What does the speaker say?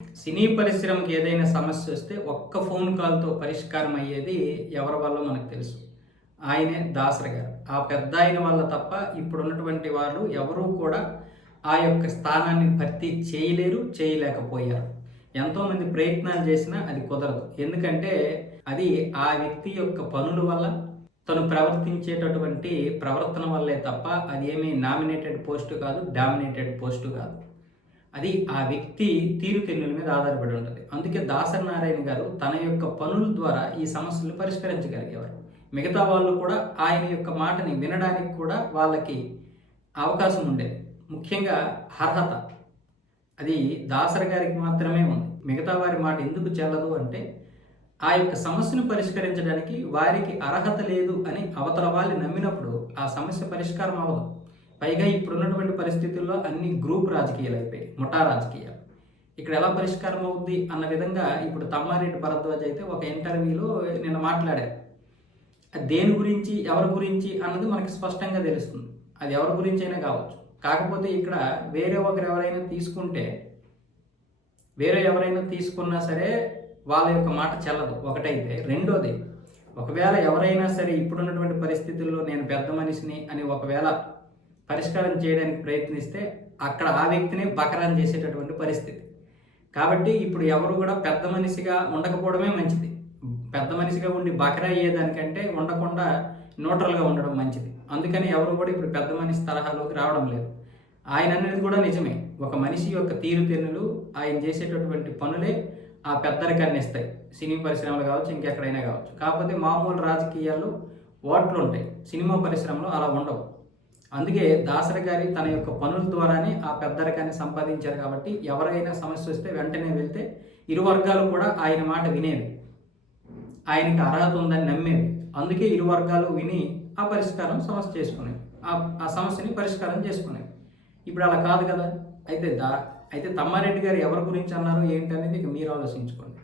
సినీ పరిశ్రమకి ఏదైనా సమస్య వస్తే ఒక్క ఫోన్ కాల్‌తో పరిష్కారం అయ్యేది ఎవరి వల్లో మనకు తెలుసు. ఆయనే దాసరి గారు. ఆ పెద్దాయన వల్ల తప్ప ఇప్పుడున్నటువంటి వాళ్ళు ఎవరూ కూడా ఆ యొక్క స్థానాన్ని భర్తీ చేయలేరు, చేయలేకపోయారు. ఎంతోమంది ప్రయత్నాలు చేసినా అది కుదరదు. ఎందుకంటే అది ఆ వ్యక్తి యొక్క పనుల వల్ల, తను ప్రవర్తించేటటువంటి ప్రవర్తన వల్లే తప్ప అది ఏమీ నామినేటెడ్ పోస్ట్ కాదు, డామినేటెడ్ పోస్ట్ కాదు. అది ఆ వ్యక్తి తీరుతెన్నుల మీద ఆధారపడి ఉంటుంది. అందుకే దాసరి నారాయణ గారు తన యొక్క పనుల ద్వారా ఈ సమస్యలను పరిష్కరించగలిగేవారు. మిగతా వాళ్ళు కూడా ఆయన యొక్క మాటని వినడానికి కూడా వాళ్ళకి అవకాశం ఉండేది. ముఖ్యంగా అర్హత. అది దాసరి గారికి మాత్రమే ఉంది. మిగతా వారి మాట ఎందుకు చెల్లదు అంటే, ఆ యొక్క సమస్యను పరిష్కరించడానికి వారికి అర్హత లేదు అని అవతల వాళ్ళు నమ్మినప్పుడు ఆ సమస్య పరిష్కారం అవ్వదు. పైగా ఇప్పుడున్నటువంటి పరిస్థితుల్లో అన్ని గ్రూప్ రాజకీయాలు అయిపోయాయి. ముఠా రాజకీయాలు. ఇక్కడ ఎలా పరిష్కారం అవుద్ది అన్న విధంగా ఇప్పుడు తమ్మారెడ్డి భరద్వాజ్ అయితే ఒక ఇంటర్వ్యూలో నిన్న మాట్లాడారు. అది దేని గురించి, ఎవరి గురించి అన్నది మనకి స్పష్టంగా తెలుస్తుంది. అది ఎవరి గురించి అయినా కావచ్చు. కాకపోతే ఇక్కడ వేరే ఎవరైనా తీసుకున్నా సరే వాళ్ళ యొక్క మాట చెల్లదు. ఒకటైతే. రెండోది, ఒకవేళ ఎవరైనా సరే ఇప్పుడున్నటువంటి పరిస్థితుల్లో నేను పెద్ద మనిషిని అని ఒకవేళ పరిష్కారం చేయడానికి ప్రయత్నిస్తే అక్కడ ఆ వ్యక్తిని బకరాన్ చేసేటటువంటి పరిస్థితి. కాబట్టి ఇప్పుడు ఎవరు కూడా పెద్ద మనిషిగా ఉండకపోవడమే మంచిది. పెద్ద మనిషిగా ఉండి బకరా అయ్యేదానికంటే ఉండకుండా న్యూట్రల్గా ఉండడం మంచిది. అందుకని ఎవరు కూడా ఇప్పుడు పెద్ద మనిషి తరహాలోకి రావడం లేదు. ఆయన అనేది కూడా నిజమే. ఒక మనిషి యొక్క తీరుతెన్నులు, ఆయన చేసేటటువంటి పనులే ఆ పెద్దరికాన్ని ఇస్తాయి. సినీ పరిశ్రమలు కావచ్చు, ఇంకెక్కడైనా కావచ్చు. కాకపోతే మామూలు రాజకీయాల్లో ఓట్లు ఉంటాయి. సినిమా పరిశ్రమలో అలా ఉండవు. అందుకే దాసరి గారి తన యొక్క పనుల ద్వారానే ఆ పెద్దరికాన్ని సంపాదించారు. కాబట్టి ఎవరైనా సమస్య వస్తే వెంటనే వెళ్తే ఇరు వర్గాలు కూడా ఆయన మాట వినేవి. ఆయనకి అర్హత ఉందని నమ్మేవి. అందుకే ఇరు వర్గాలు విని ఆ సమస్య చేసుకునేవి. ఆ సమస్యని పరిష్కారం చేసుకునేవి. ఇప్పుడు అలా కాదు కదా. అయితే తమ్మారెడ్డి గారు ఎవరి గురించి అన్నారు ఏంటి అనేది ఇక మీరు ఆలోచించుకోండి.